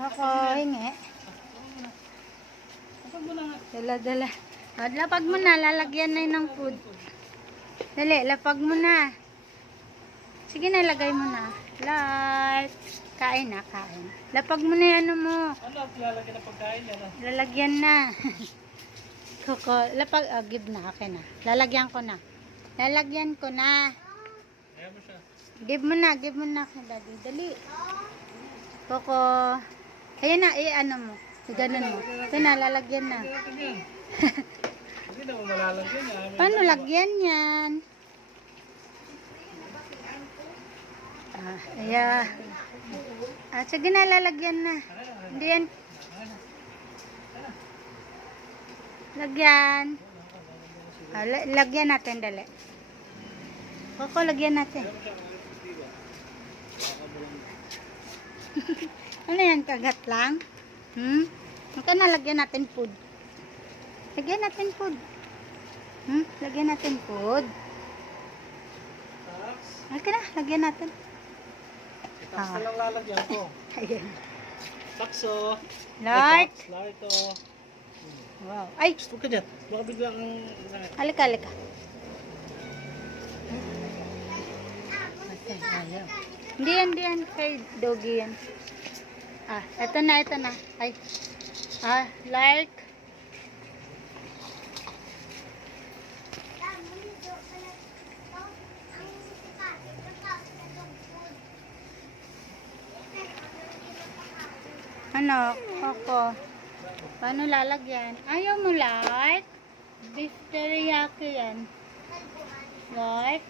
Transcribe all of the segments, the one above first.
Ako, hingi. Dala. Lapag mo na, lalagyan na yun ng food. Dali, lapag mo na. Sige na, lagay mo na. Light. Kain na, kain. Lapag mo na yan mo. Ano, lalagyan na pagkain yan? Lalagyan na. Koko, lapag, give na, okay na. Lalagyan ko na. Lalagyan ko na. Ayaw mo siya. Give mo na kay daddy. Dali. Koko. Ayan na, ano mo. Ganun mo. Ito na, lalagyan na. Hindi na mo malalagyan. Paano lagyan yan? Ayan. Sige na, lalagyan na. Hindi yan. Lagyan. Lagyan natin, dali. Koko, lagyan natin. Ano yan, kagat lang? Ito na, lagyan natin food. Lagyan natin food. Lagyan natin food. Okay na, lagyan natin. Tax na lang lalagyan ko. Ayan. Takso. Light. Light o. Wow. Ay, Huwag ka dyan. Baka biglang... halika. Ayaw. Hindi yan. Kay doggy yan. Ito na. Ay. Like. Ano? Ako. Paano lalagyan? Ayaw mo like? Beef teriyaki yan. Like.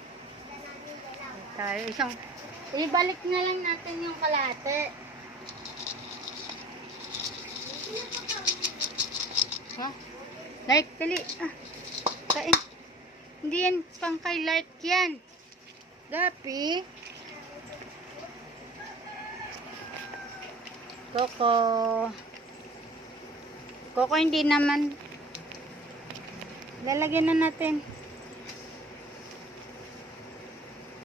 Tayo isang. Ibalik na lang natin yung kalate. Like, dali. Kain. Hindi yan pang kay like yan. Gapi. Koko, hindi naman. Lalagyan na natin.